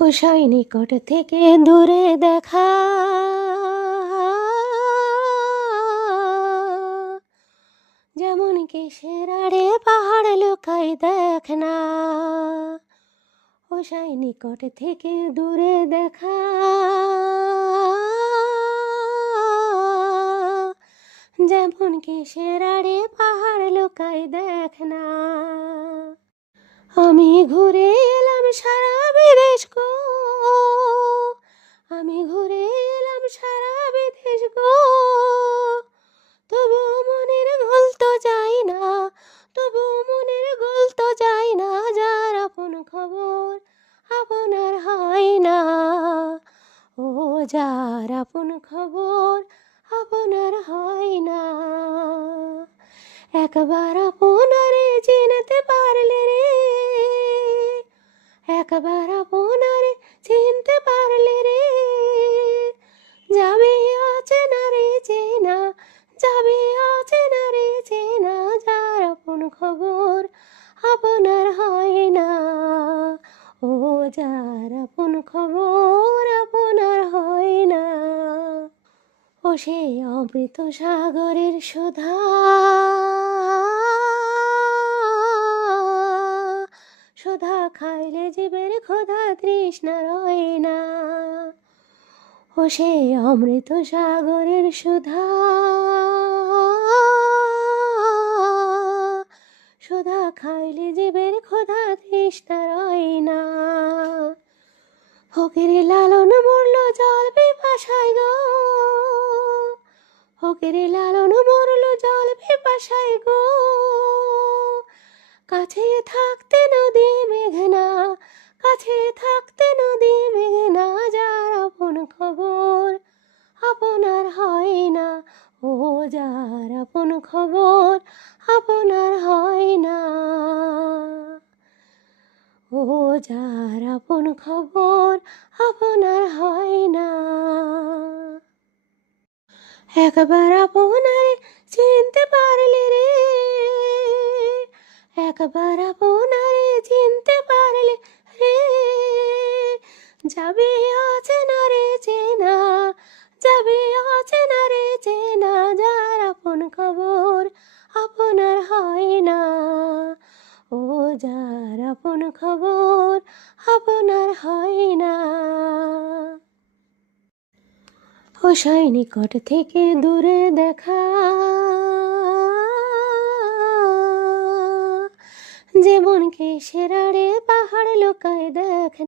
ওসাই নিকট থেকে দূরে দেখা, যেমন কিসের আড়ে পাহাড় লুকাই দেখ না। ওসাই নিকট থেকে দূরে দেখা, যেমন কিসের আড়ে পাহাড় লুকাই দেখ না। আমি ঘুরে এলাম সারা বিদেশ গো, আমি ঘুরে এলাম সারা বিদেশ গো, তবু মনের গোল তো যায় না, তবু মনের গোল তো যায় না। যার আপন খবর আপনার হয় না, ও যার আপন খবর আপনার হয় না। একবার আপনারে চিনতে পারলে রে, একবার আপনারে চিনতে পারলে রে, যাবে অচেনা রে চেনা, যাবে অচেনা রে চেনা। যার আপন খবর আপনার হয় না, ও যার আপন খবর আপনার হয় না। ও সে অমৃত সাগরের সুধা, সুধা খাইলে জীবের ক্ষুধা তৃষ্ণা রয় না। ও সে অমৃত সাগরের সুধা, সুধা খাইলে জীবের ক্ষুধা তৃষ্ণা রয় না। ফকির লালন মরল জল পিপাসায় গো, ফকির লালন মরল জল পিপাসায় গো, কাছে থাকতে নদী মেঘনা, কাছে থাকতে নদী মেঘনা। যার আপন খবর আপনার হয় না, ও যার আপন খবর আপনার হয় না, ও যার আপন খবর আপনার হয় না। একবার আপনারে চিনতে পারলে রে, একবার আপনারে চিনতে পারলে রে, যাবে অচেনা রে চেনা, যাবে অচেনা রে চেনা। যার আপন খবর আপনার হয় না, ও যার আপন খবর আপনার হয় না। ওসাই নিকট থেকে দূরে দেখা, যেমন কিসের আড়ে পাহাড় লুকায় দেখ